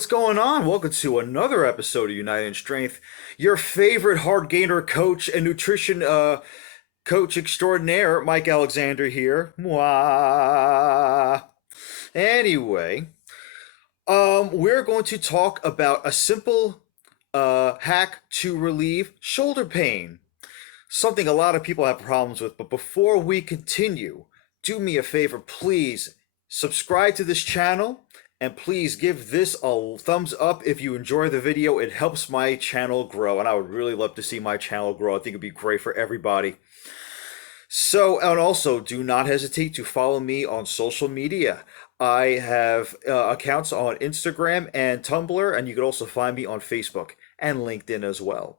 what's going on? Welcome to another episode of United in Strength. Your favorite hard gainer coach and nutrition coach extraordinaire, Mike Alexander here. Mwah. Anyway, we're going to talk about a simple hack to relieve shoulder pain. Something a lot of people have problems with, but before we continue, do me a favor, please subscribe to this channel and please give this a thumbs up if you enjoy the video. It helps my channel grow, and I would really love to see my channel grow. I think it'd be great for everybody. So, and also do not hesitate to follow me on social media. I have accounts on Instagram and Tumblr, and you can also find me on Facebook and LinkedIn as well.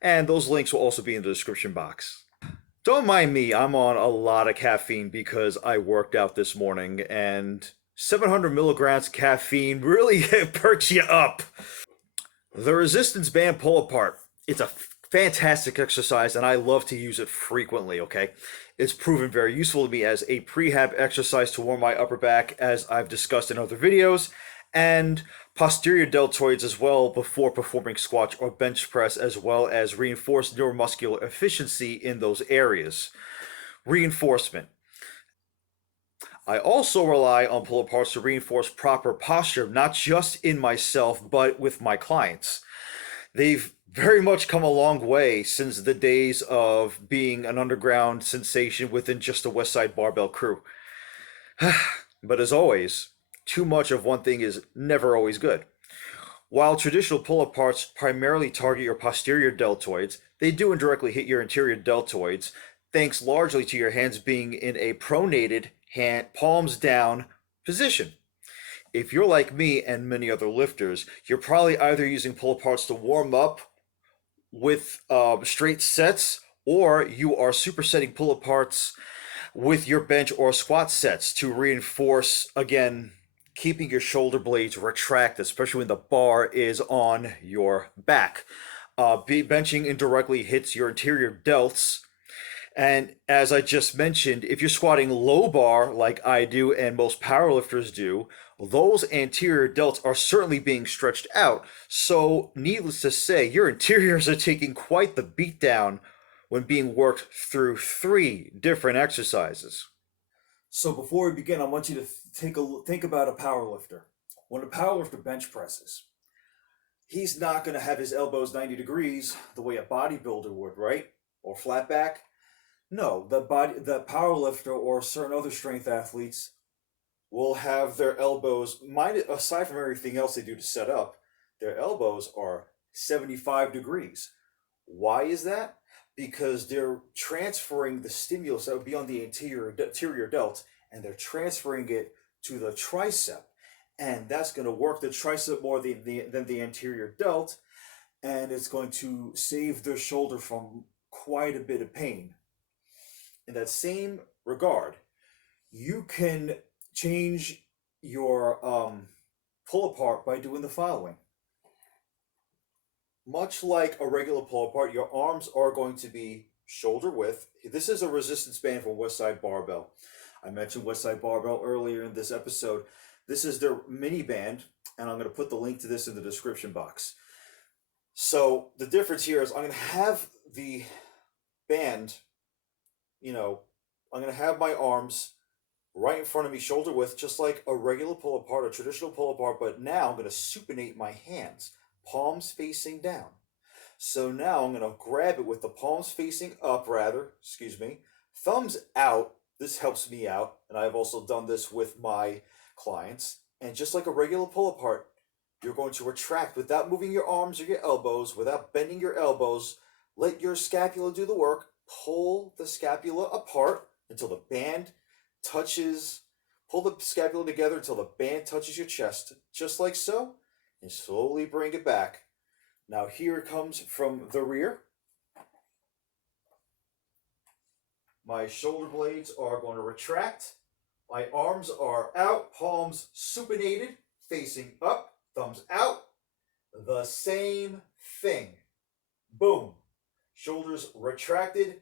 And those links will also be in the description box. Don't mind me, I'm on a lot of caffeine because I worked out this morning, and 700 milligrams caffeine really perks you up. The resistance band pull apart. It's a fantastic exercise and I love to use it frequently, okay? It's proven very useful to me as a prehab exercise to warm my upper back, as I've discussed in other videos, and posterior deltoids as well before performing squats or bench press, as well as reinforce neuromuscular efficiency in those areas. Reinforcement. I also rely on pull aparts to reinforce proper posture, not just in myself, but with my clients. They've very much come a long way since the days of being an underground sensation within just the Westside Barbell crew. But as always, too much of one thing is never always good. While traditional pull-aparts primarily target your posterior deltoids, they do indirectly hit your anterior deltoids, thanks largely to your hands being in a pronated, palms down position. If you're like me and many other lifters, you're probably either using pull-aparts to warm up with straight sets, or you are supersetting pull-aparts with your bench or squat sets to reinforce, again, keeping your shoulder blades retracted, especially when the bar is on your back. Benching indirectly hits your anterior delts. And as I just mentioned, if you're squatting low bar like I do and most powerlifters do, those anterior delts are certainly being stretched out. So needless to say, your interiors are taking quite the beatdown when being worked through 3 different exercises. So before we begin, I want you to think about a powerlifter. When a powerlifter bench presses, he's not going to have his elbows 90 degrees the way a bodybuilder would, right? Or flat back. No, the powerlifter or certain other strength athletes will have their elbows, aside from everything else they do to set up, their elbows are 75 degrees. Why is that? Because they're transferring the stimulus that would be on the anterior delt, and they're transferring it to the tricep. And that's going to work the tricep more than the anterior delt, and it's going to save their shoulder from quite a bit of pain. In that same regard, you can change your pull apart by doing the following. Much like a regular pull apart, your arms are going to be shoulder width. This is a resistance band from Westside Barbell. I mentioned Westside Barbell earlier in this episode. This is their mini band, and I'm going to put the link to this in the description box. So the difference here is I'm going to have the band, I'm going to have my arms right in front of me, shoulder width, just like a regular pull apart, a traditional pull apart, but now I'm going to supinate my hands, palms facing down. So now I'm going to grab it with the palms facing up, thumbs out. This helps me out, and I've also done this with my clients. And just like a regular pull apart, you're going to retract without moving your arms or your elbows, without bending your elbows. Let your scapula do the work. Pull the scapula apart until the band touches, pull the scapula together until the band touches your chest, just like so, and slowly bring it back. Now here it comes from the rear. My shoulder blades are going to retract. My arms are out, palms supinated, facing up, thumbs out. The same thing. Boom. Shoulders retracted,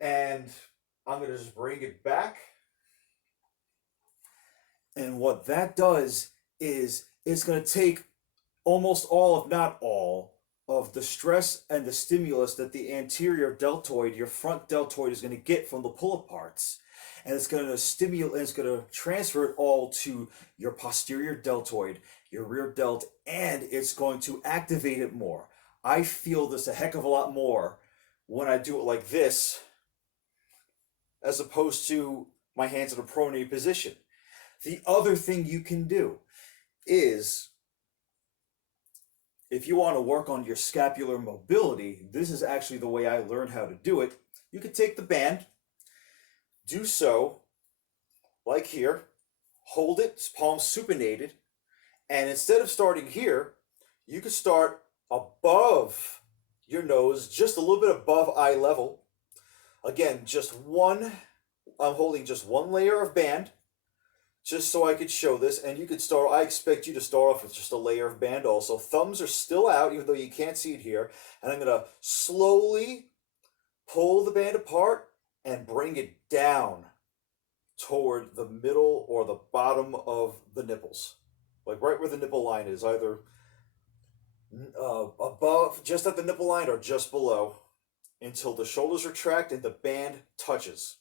and I'm going to just bring it back. And what that does is it's going to take almost all, if not all, of the stress and the stimulus that the anterior deltoid, your front deltoid, is going to get from the pull aparts. And it's going to stimulate, it's going to transfer it all to your posterior deltoid, your rear delt, and it's going to activate it more. I feel this a heck of a lot more when I do it like this, as opposed to my hands in a pronate position. The other thing you can do is, if you want to work on your scapular mobility, this is actually the way I learned how to do it. You could take the band, do so like here, hold it, palms supinated, and instead of starting here, you could start above your nose, just a little bit above eye level. Again, I'm holding just one layer of band, just so I could show this, and you could start, I expect you to start off with just a layer of band also. Thumbs are still out, even though you can't see it here, and I'm going to slowly pull the band apart and bring it down toward the middle or the bottom of the nipples. Like right where the nipple line is, either above, just at the nipple line, or just below, until the shoulders retract and the band touches.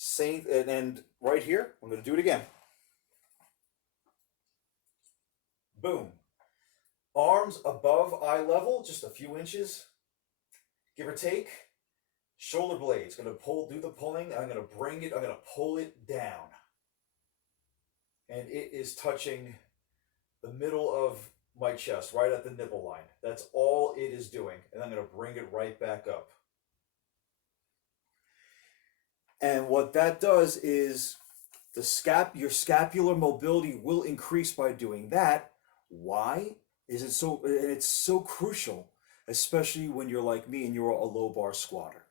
Same, and right here, I'm going to do it again. Boom. Arms above eye level, just a few inches, give or take. Shoulder blades, going to do the pulling. I'm going to pull it down. And it is touching the middle of my chest, right at the nipple line. That's all it is doing. And I'm going to bring it right back up. And what that does is your scapular mobility will increase by doing that. Why is it so? And it's so crucial, especially when you're like me and you're a low bar squatter.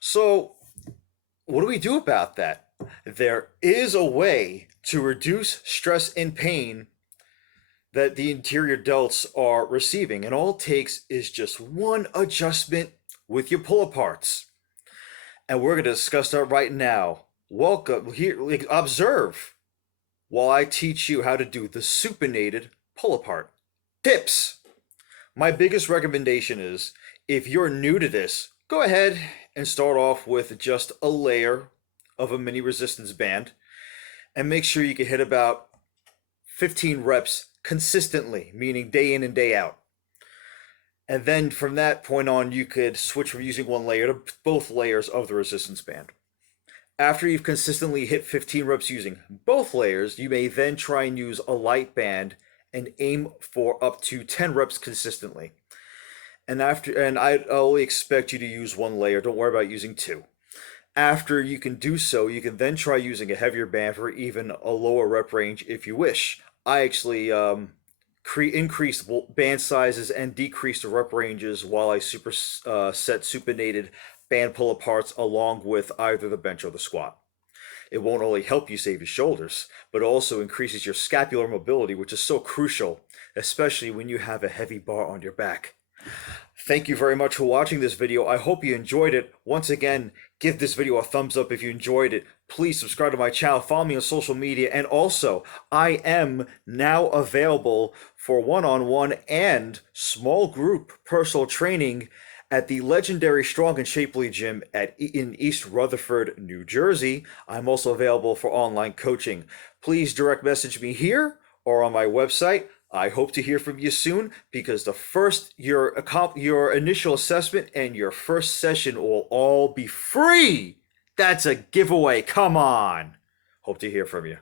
So, what do we do about that? There is a way to reduce stress and pain that the anterior delts are receiving, and all it takes is just one adjustment with your pull aparts. And we're going to discuss that right now. Welcome here. Observe while I teach you how to do the supinated pull apart. Tips. My biggest recommendation is, if you're new to this, go ahead and start off with just a layer of a mini resistance band, and make sure you can hit about 15 reps consistently, meaning day in and day out. And then from that point on, you could switch from using one layer to both layers of the resistance band. After you've consistently hit 15 reps using both layers, you may then try and use a light band and aim for up to 10 reps consistently. And I only expect you to use one layer. Don't worry about using two. After you can do so, you can then try using a heavier band for even a lower rep range if you wish. I actually increase band sizes and decrease the rep ranges while I set supinated band pull aparts along with either the bench or the squat. It won't only help you save your shoulders, but also increases your scapular mobility, which is so crucial, especially when you have a heavy bar on your back. Thank you very much for watching this video. I hope you enjoyed it. Once again, give this video a thumbs up if you enjoyed it. Please subscribe to my channel, follow me on social media, and also I am now available for one-on-one and small group personal training at the legendary Strong and Shapely Gym in East Rutherford, New Jersey. I'm also available for online coaching. Please direct message me here or on my website. I hope to hear from you soon, because your initial assessment and your first session will all be free. That's a giveaway. Come on. Hope to hear from you.